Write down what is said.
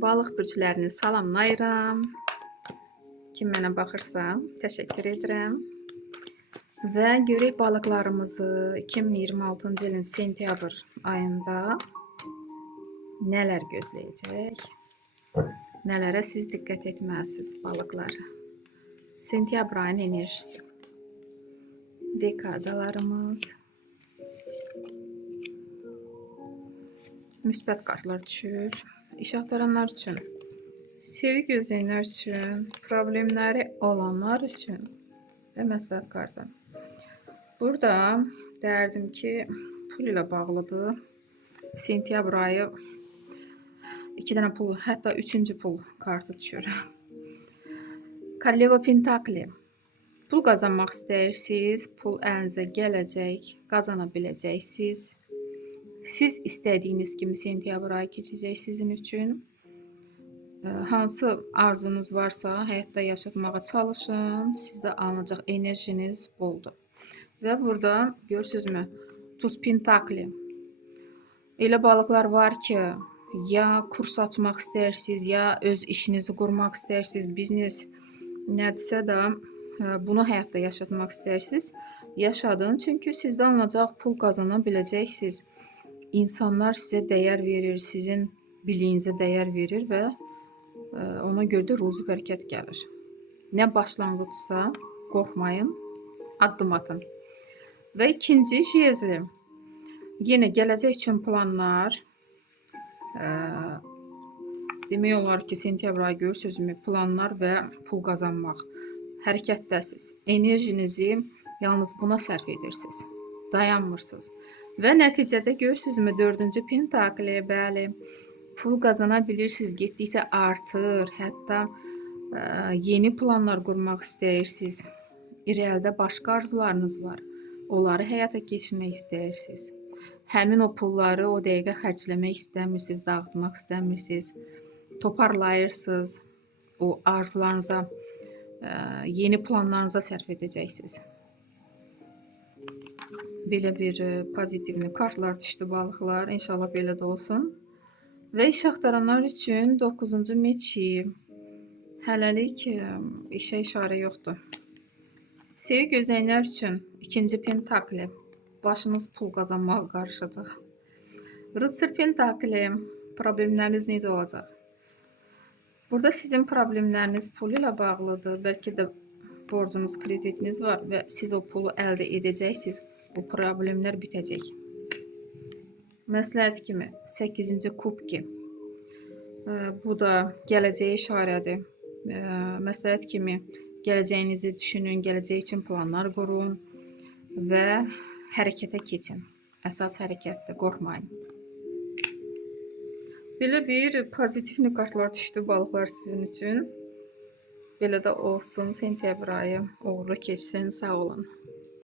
Balıq bürclərini salamlayıram. Kim mənə baxırsa, təşəkkür edirəm. Və görək balıqlarımızı 2026-cı ilin sentyabr ayında nələr gözləyəcək? Nələrə siz diqqət etməlisiniz balıqları? Sentyabr ayının enerjisi. Dekadalarımız. Müsbət kartlar düşür. İş axtaranlar üçün, sevgi gözləyənlər üçün, problemləri olanlar üçün və məsləhət kartı. Burada dərdim ki, pul ilə bağlıdır. Sentyabr ayı 2 dənə pul, hətta 3-cü pul kartı düşür. Koroleva Pentakli. Pul qazanmaq istəyirsiniz, pul əlinizə gələcək, qazana biləcəksiniz. Siz istədiyiniz kimi sentyabr ayı keçəcək sizin üçün. Hansı arzunuz varsa həyatda yaşatmağa çalışın. Sizə alınacaq enerjiniz boldur. Və burada görürsünüzmü? Tuz Pentakli. Elə balıqlar var ki, ya kurs açmaq istəyirsiniz, ya öz işinizi qurmaq istəyirsiniz, biznes nədirsə də bunu həyatda yaşatmaq istəyirsiniz. Yaşadın, çünki sizdə alınacaq pul qazana biləcəksiniz. İnsanlar sizə dəyər verir, sizin biliyinizə dəyər verir və ona görə də ruzi bərəkət gəlir. Nə başlanğıcsa qorxmayın, addım atın. Və ikinci jezli. Yenə gələcək üçün planlar. Demək olar ki, sentyabr ayı görürsünüzmü? Planlar və pul qazanmaq. Hərəkətdəsiz. Enerjinizi yalnız buna sərf edirsiniz. Dayanmırsınız. Və nəticədə görürsünüzmü 4-cü Pentakli, bəli, pul qazana bilirsiniz, getdikcə artır, hətta yeni planlar qurmaq istəyirsiniz. İrəlidə başqa arzularınız var, onları həyata keçirmək istəyirsiniz. Həmin o pulları o dəqiqə xərcləmək istəmirsiniz, dağıtmaq istəmirsiniz, toparlayırsınız, o arzularınıza, yeni planlarınıza sərf edəcəksiniz. Belə bir pozitivli kartlar düşdü balıqlar. İnşallah belə də olsun. Və iş axtaranlar üçün 9-cu meçi. Hələlik işə işarə yoxdur. Sevgi gözləyənlər üçün 2-ci Pentakli. Başınız pul qazanmağa qarışacaq. Rıtsır Pentakli. Problemləriniz necə olacaq? Burada sizin problemləriniz pul ilə bağlıdır. Bəlkə də borcunuz, kreditiniz var və siz o pulu əldə edəcəksiniz. Bu problemlər bitəcək. Məsləhət kimi 8-ci kubki. Bu da gələcəyə işarədir. Məsləhət kimi gələcəyinizi düşünün, gələcək üçün planlar qurun və hərəkətə keçin. Əsas hərəkətdir, qorxmayın. Belə bir pozitivli kartlar düşdü balıqlar sizin üçün. Belə də olsun, sentyabr ayı uğurlu keçsin, sağ olun.